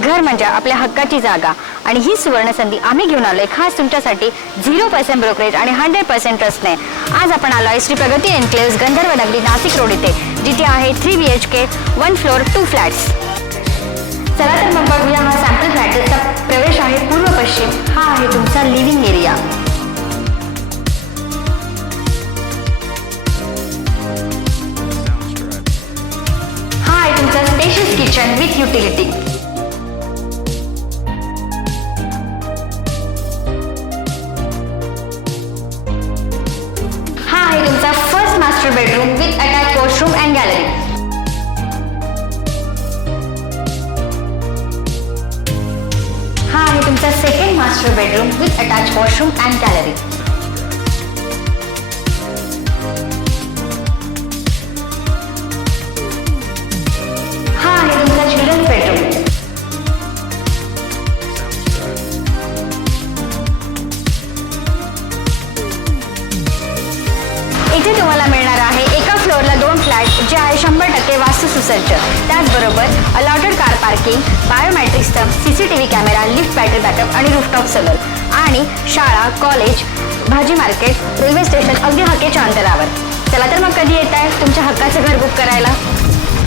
घर म्हणजे आपल्या हक्काची जागा आणि ही सुवर्ण संधी आम्ही घेऊन आलोय खास तुमच्यासाठी 0% ब्रोकरेज आणि 100% ट्रस्टने। आज आपण आलोय श्री प्रगती एन्क्लेव्स गंधर्व नगरी नाशिक रोड इथे, जिथे आहे 3 BHK 1 फ्लोर 2 फ्लॅट्स। चला तर मग बघूया हा सॅम्पल फ्लॅटचा प्रवेश आहे पूर्व पश्चिम। हा आहे तुमचा लिव्हिंग एरिया। हा आहे तुमचा स्पेशियस किचन विथ युटिलिटी। हा आहे तुमचा first master bedroom with attach washroom and gallery. हा आहे तुमचा second master bedroom with attach washroom and gallery. हा आहे तुमचा चिल्ड्रन्स बेडरूम। इथे तुम्हाला मिळणार आहे एका फ्लोअरला 2 फ्लॅट जे आहे 100% वास्तू सुसज्ज। त्याचबरोबर अलॉटेड कार पार्किंग, बायोमेट्रिक स्तंभ, CCTV camera, lift, battery backup आणि रूफटॉप सोलर आणि शाळा, कॉलेज, भाजी मार्केट, रेल्वे स्टेशन अगदी हाकेच्या अंतरावर। चला तर मग कधी येताय तुमच्या हक्काचं घर बुक करायला?